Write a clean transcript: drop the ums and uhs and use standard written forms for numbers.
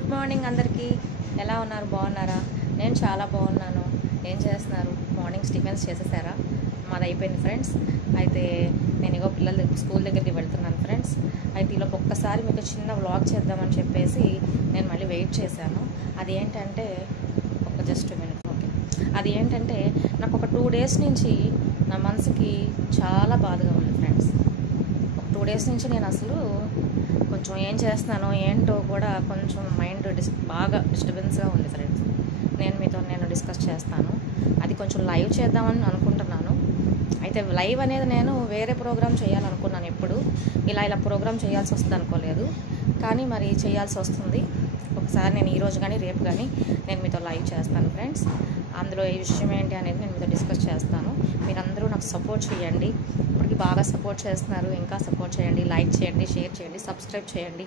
Good morning అందరికీ. ఎలా ఉన్నారు? బాగున్నారా? నేను చాలా బాగున్నాను. ఏం చేస్తున్నారు? మార్నింగ్ టిఫిన్స్ చేసేసారా? మాది అయిపోయింది ఫ్రెండ్స్. అయితే నేను ఇగో పిల్లల స్కూల్ దగ్గరికి వెళ్తున్నాను ఫ్రెండ్స్. అయితే ఇలా ఒక్కసారి మీకు చిన్న వ్లాగ్ చేద్దామని చెప్పేసి నేను మళ్ళీ వెయిట్ చేశాను. అది ఏంటంటే జస్ట్ మినిట్. ఓకే, అది ఏంటంటే నాకు ఒక 2 days నుంచి నా మనసుకి చాలా బాధగా ఉంది ఫ్రెండ్స్. ఒక 2 days నుంచి నేను అసలు కొంచెం ఏం చేస్తున్నానో ఏంటో కూడా కొంచెం మైండ్ బాగా డిస్టర్బెన్స్గా ఉంది ఫ్రెండ్స్. నేను డిస్కస్ చేస్తాను. అది కొంచెం లైవ్ చేద్దామని అనుకుంటున్నాను. అయితే లైవ్ అనేది నేను వేరే ప్రోగ్రామ్ చేయాలనుకున్నాను. ఎప్పుడు ఇలా ప్రోగ్రామ్ చేయాల్సి వస్తుంది అనుకోలేదు, కానీ మరి చేయాల్సి వస్తుంది. ఒకసారి నేను ఈరోజు కానీ రేపు కానీ నేను మీతో లైవ్ చేస్తాను ఫ్రెండ్స్. అందులో ఈ విషయం ఏంటి అనేది నేను మీతో డిస్కస్ చేస్తాను. మీరందరూ నాకు సపోర్ట్ చేయండి. ఇప్పటికి బాగా సపోర్ట్ చేస్తున్నారు. ఇంకా సపోర్ట్ చేయండి, లైక్ చేయండి, షేర్ చేయండి, సబ్స్క్రైబ్ చేయండి.